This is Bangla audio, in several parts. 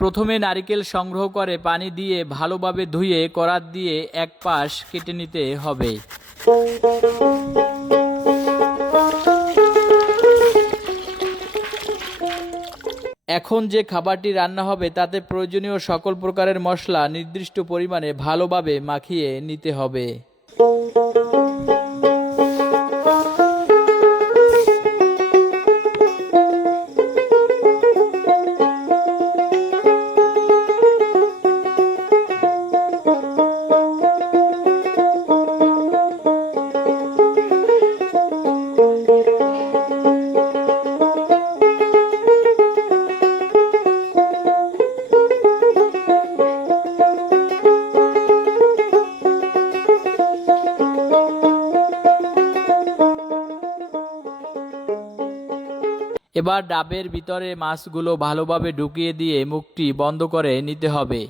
প্রথমে নারিকেল সংগ্রহ করে পানি দিয়ে ভালোভাবে ধুয়ে করাত দিয়ে এক পাশ কেটে নিতে হবে। এখন যে খাবারটি রান্না হবে তাতে প্রয়োজনীয় সকল প্রকারের মশলা নির্দিষ্ট পরিমাণে ভালোভাবে মাখিয়ে নিতে হবে। এবার ডাবের ভিতরে মাছগুলো ভালোভাবে ঢুকিয়ে দিয়ে মুখটি বন্ধ করে নিতে হবে,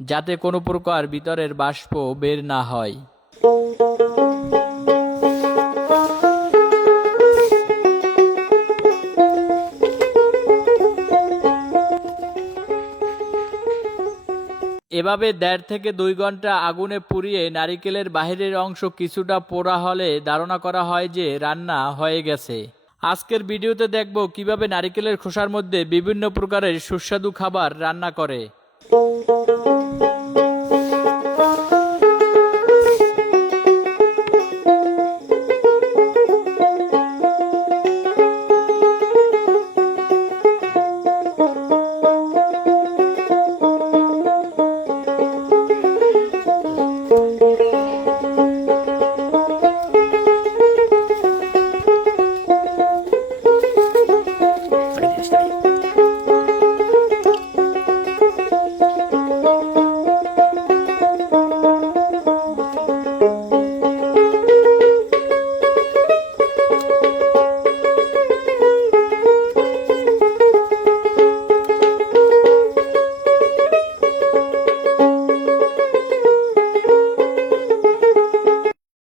যাতে কোনো প্রকার ভিতরের বাষ্প বের না হয়। এভাবে 1.5 থেকে 2 ঘন্টা আগুনে পুড়িয়ে নারিকেলের বাহিরের অংশ কিছুটা পোড়া হলে ধারণা করা হয় যে রান্না হয়ে গেছে। আজকের ভিডিওতে দেখব কিভাবে নারিকেলের খোসার মধ্যে বিভিন্ন প্রকারের সুস্বাদু খাবার রান্না করে।